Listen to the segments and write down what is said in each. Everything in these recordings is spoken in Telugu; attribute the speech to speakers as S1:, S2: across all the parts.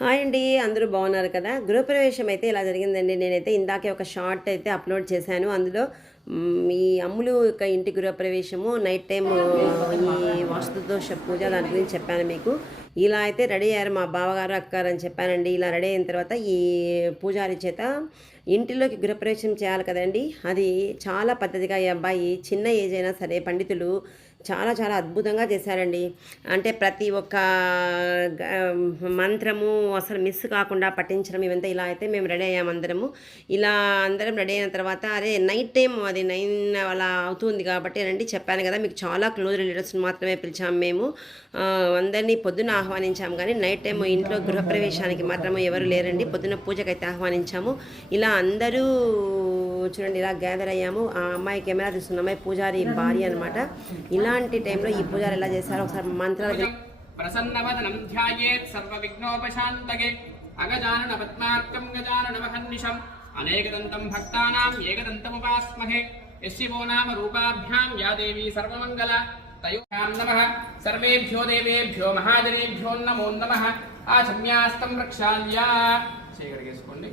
S1: హాయ్ అండి అందరూ బాగున్నారు కదా? గృహప్రవేశం అయితే ఇలా జరిగిందండి. నేనైతే ఇందాకే ఒక షార్ట్ అయితే అప్లోడ్ చేశాను. అందులో ఈ అమ్ములు యొక్క ఇంటి గృహప్రవేశము నైట్ టైం ఈ వాస్తుదోష పూజ దాని గురించి చెప్పాను మీకు. ఇలా అయితే రెడీ అయ్యారు మా బావగారు అక్కారు అని చెప్పానండి. ఇలా రెడీ అయిన తర్వాత ఈ పూజారి చేత ఇంటిలోకి గృహప్రవేశం చేయాలి కదండి. అది చాలా పద్ధతిగా ఈ అబ్బాయి చిన్న ఏజ్ అయినా సరే పండితులు చాలా చాలా అద్భుతంగా చేశారండి. అంటే ప్రతి ఒక్క మంత్రము అసలు మిస్ కాకుండా పఠించడం ఇవంతా ఇలా అయితే మేము రెడీ అయ్యాము అందరము. ఇలా అందరం రెడీ అయిన తర్వాత అదే నైట్ టైం అది నైన్ అలా అవుతుంది కాబట్టి రండి చెప్పాను కదా మీకు చాలా క్లోజ్ రిలేటివ్స్ మాత్రమే పిలిచాము మేము. అందరినీ పొద్దున ఆహ్వానించాము కానీ నైట్ టైం ఇంట్లో గృహప్రవేశానికి మాత్రం ఎవరు లేరండి. పొద్దున పూజకైతే ఆహ్వానించాము. ఇలా అందరూ చూడండి ఇలా గ్యాదర్ అయ్యాము. ఆ అమ్మాయి కెమెరా తీస్తున్న అమ్మాయి పూజారి భార్య అనమాట ఇలాంటి టైంలో ఈ పూజారి ఎలా చేశారో ఒకసారి మంత్రాలు విని-
S2: ప్రసన్నవదనం ధ్యాయేత్ సర్వవిఘ్నోపశాంతకే అగజానన పద్మార్కం గజానన మహర్నిశం. అనేకదంతం భక్తానాం ఏకదంతముపాస్మహే. యశివో నామ రూపాభ్యాం యా దేవీ సర్వమంగళ. తయోభ్యాం నమః. సర్వేభ్యో దేవేభ్యో మహాజనేభ్యో నమో నమః. ఆచమ్యాస్తం రక్షాల్యా చేయగలిగేసుకోండి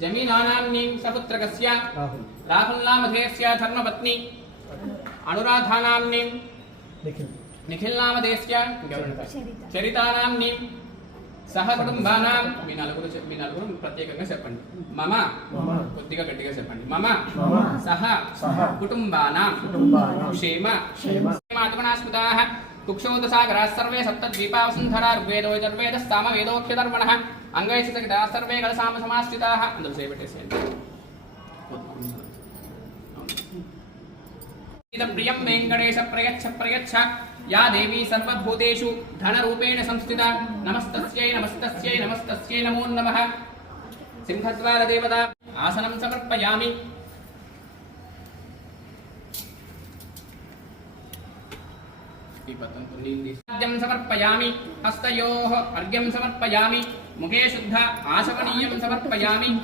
S2: జమీనానాంని సపుత్రకస్య
S3: రాహుల్
S2: రాహుల్ నామ ధేస్య ధర్మపత్ని అనురాధానాంని
S3: నిఖిల్
S2: నిఖిల్ నామ ధేస్య
S4: చరిత
S2: చరితానాంని సహ కుటుంబానాం మీ నలుగురు మీ నలుగురు ప్రత్యేకంగా చెప్పండి. మమ కొద్దిగా గట్టిగా చెప్పండి. మమ సహ
S3: సహ
S2: కుటుంబానాం క్షేమ
S3: క్షేమ।
S2: క్షేమాత్మనాస్మృతాః కుక్షోదసాగరాः సర్వే సప్తద్వీపావసుంధరా ఋగ్వేదో యజుర్వేద సామవేదోక్షధర్మణः అంగైశ్చ సహితాः సర్వే కలసామ సమాశ్రితాः అందులో చేపెట్టేసేయండి ఇదం ప్రియం వెంకటేశ ప్రయచ్చ ప్రయచ్చ. యా దేవీ సర్వభూతేషు ధనరూపేణ సంస్థిత. నమస్తస్యై నమస్తస్యై నమస్తస్యై నమో నమః. సింహద్వార దేవత. ఆసనం సమర్పయామి. अर्घ्यं समर्पयामि, हस्तयोः अर्घ्यं समर्पयामि, मुखे शुद्ध आशवनीयं समर्पयामि।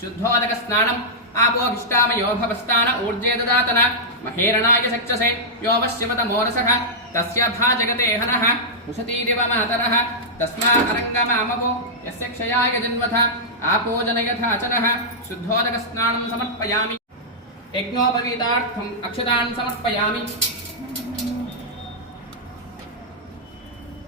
S2: शुद्धोदकस्नानम् आपोगिष्टामयोभवस्तान ऊर्जे ददातन। महेरणाय शक्यसे योऽवश्यमत मोरसः तस्य भा जगते हनः उशतीरिव मातरः तस्मारङ्गमामवो यस्य क्षयाय जन्मथ, आपो जनयथाचनः शुद्धोदकस्नानं समर्पयामि। यज्ञोपवीतार्थम् अक्षतान् समर्पयामि।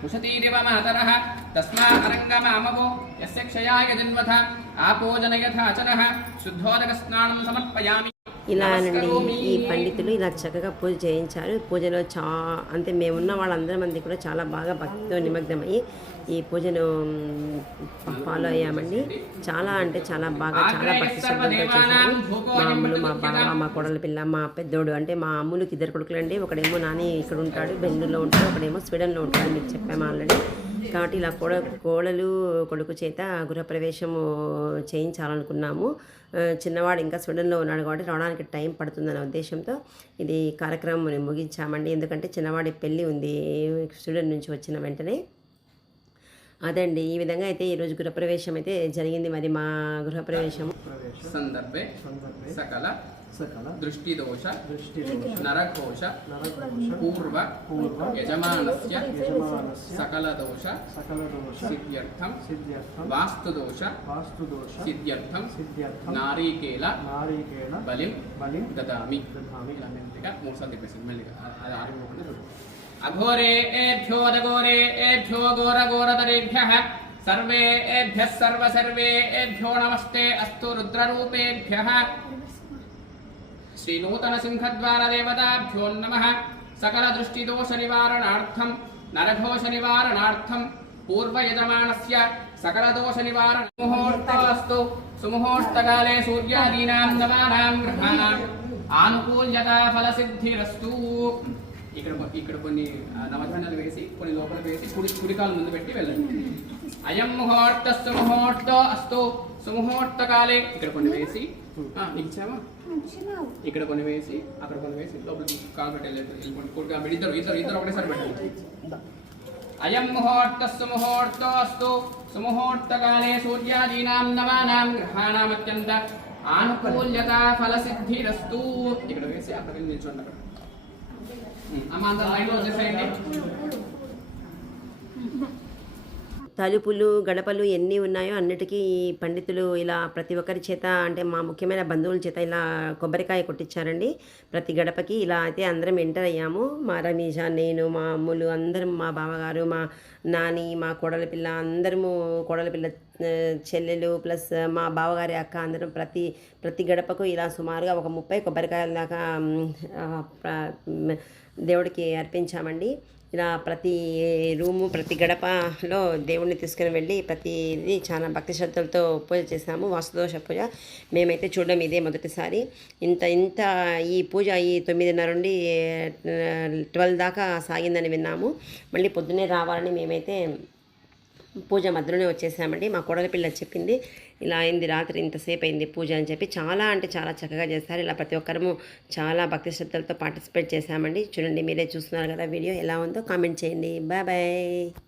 S2: कुशतीरिव मातरः तस्मा अरङ्गमामवो यस्य क्षयाय जन्मथ आपो जनयथ अचलः शुद्धोदकस्नानं समर्पयामि।
S1: ఇలా
S2: నమస్కరోమి.
S1: ఈ పండితులు ఇలా చక్కగా పూజ చేయించారు. పూజలో చా అంటే మేమున్న వాళ్ళందరి మంది కూడా చాలా బాగా భక్తితో నిమగ్నమయ్యి ఈ పూజను ఫాలో అయ్యామండి. చాలా అంటే చాలా బాగా చాలా భక్తి చేశారు. మా అమ్ములు మా బావ మా కొడల పిల్ల మా పెద్దోడు అంటే మా అమ్ములకి ఇద్దరు కొడుకులు అండి ఒకడేమో నాని ఇక్కడ ఉంటాడు బెంగళూరులో ఉంటాడు ఒకడేమో స్వీడన్లో ఉంటాడు మీకు చెప్పాము ఆల్రెడీ. కాబట్టి ఇలా కోడ కోడలు కొడుకు చేత గృహప్రవేశము చేయించాలనుకున్నాము. చిన్నవాడు ఇంకా స్వీడన్లో ఉన్నాడు కాబట్టి రావడానికి టైం పడుతుందనే ఉద్దేశంతో ఇది కార్యక్రమం ముగించామండి. ఎందుకంటే చిన్నవాడి పెళ్ళి ఉంది. స్వీడన్ నుంచి వచ్చిన వెంటనే అదండి. ఈ విధంగా అయితే ఈరోజు గృహప్రవేశం అయితే జరిగింది. మరి మా గృహప్రవేశం
S3: ప్రవేశ
S2: సందర్భే.
S3: సందర్భే.
S2: సకల.
S3: సకల.
S2: దృష్టిదోష
S3: దృష్టి
S2: నరఘోష. పూర్వ.
S3: పూర్వ.
S2: యజమానస్య. సకల దోష.
S3: సకల దోష.
S2: సిద్ధ్యర్థం.
S3: సిద్ధ్యర్థం.
S2: వాస్తుదోష
S3: వాస్తుదోష
S2: సిద్ధ్యర్థం.
S3: సిద్ధ్యర్థం.
S2: నారీకేల.
S3: నారీకేణ
S2: బలిం.
S3: బలిం.
S2: దదామి
S3: దదామి
S2: ఇలా మెల్లిగా మూడు సార్లు తిప్పేసి మెల్లిగా అది- అది अघोरे एभ्यो अदघोरे एभ्यो घोर घोर घोरघोरतरेभ्यः सर्वे एभ्यः सर्व सर्वे एभ्यो नमस्ते। अस्तु रुद्ररूपेभ्यः। श्रीनूतनसिंहद्वारदेवताभ्यो नमः सकलदृष्टिदोषनिवारणार्थं नरघोषनिवारणार्थं पूर्वयजमानस्य सकलदोषनिवारण मुहूर्तस्तु सुमुहूर्तकाले सूर्यादीनां नवानां ग्रहाणाम् आनुकूल्यता फलसिद्धिरस्तु ఇక్కడ ఇక్కడ కొన్ని నవధాన్యాలు వేసి కొన్ని లోపల వేసి కుడి కుడికాలు ముందు పెట్టి వెళ్ళండి. అయం ముహూర్తస్సు ముహూర్తో అస్తు సుముహూర్తకాలే ఇక్కడ కొన్ని వేసి ఇచ్చామా ఇక్కడ కొన్ని వేసి అక్కడ కొన్ని వేసి లోపల కాలు పెట్టి వెళ్ళండి. వెళ్ళిపోండి. కుడిగా ఇద్దరు ఇద్దరు ఇద్దరు ఒకటేసారి పెట్టండి అయం ముహూర్తస్సు ముహూర్తో అస్తు సుముహూర్తకాలే సూర్యాదీనాం నవానాం గ్రహాణామత్యంత. ఆనుకూల్యత ఫలసిద్ధిరస్తు. ఇక్కడ వేసి అక్కడ నిల్చోండి అక్కడ. I of my birthday
S1: తలుపులు గడపలు ఎన్ని ఉన్నాయో అన్నిటికీ ఈ పండితులు ఇలా ప్రతి ఒక్కరి చేత అంటే మా ముఖ్యమైన బంధువుల చేత ఇలా కొబ్బరికాయ కొట్టించారండి. ప్రతి గడపకి ఇలా అయితే అందరం ఎంటర్ అయ్యాము. మా రమీష నేను మా అమ్ములు అందరం మా బావగారు మా నాని మా కోడల పిల్ల అందరము కోడల పిల్ల చెల్లెలు ప్లస్ మా బావగారి అక్క అందరం ప్రతి ప్రతి గడపకు ఇలా సుమారుగా ఒక ముప్పై కొబ్బరికాయల దాకా దేవుడికి అర్పించామండి. ఇలా ప్రతి రూము ప్రతి గడపలో దేవుణ్ణి తీసుకుని వెళ్ళి ప్రతిది చాలా భక్తి శ్రద్ధలతో పూజ చేసాము వాసుదోష పూజ మేమైతే చూడడం ఇదే మొదటిసారి. ఇంత ఇంత ఈ పూజ ఈ తొమ్మిదిన్నర నుండి ట్వెల్వ్ దాకా సాగిందని విన్నాము. మళ్ళీ పొద్దున్నే రావాలని మేమైతే పూజ మధ్యలోనే వచ్చేసామండి. మా కోడలి పిల్ల చెప్పింది ఇలా అయింది రాత్రి ఇంతసేపు అయింది పూజ అని చెప్పి చాలా అంటే చాలా చక్కగా చేస్తారు ఇలా ప్రతి ఒక్కరము చాలా భక్తి శ్రద్ధలతో పార్టిసిపేట్ చేశామండి. చూడండి మీరే చూస్తున్నారు కదా వీడియో ఎలా ఉందో కామెంట్ చేయండి. Bye bye.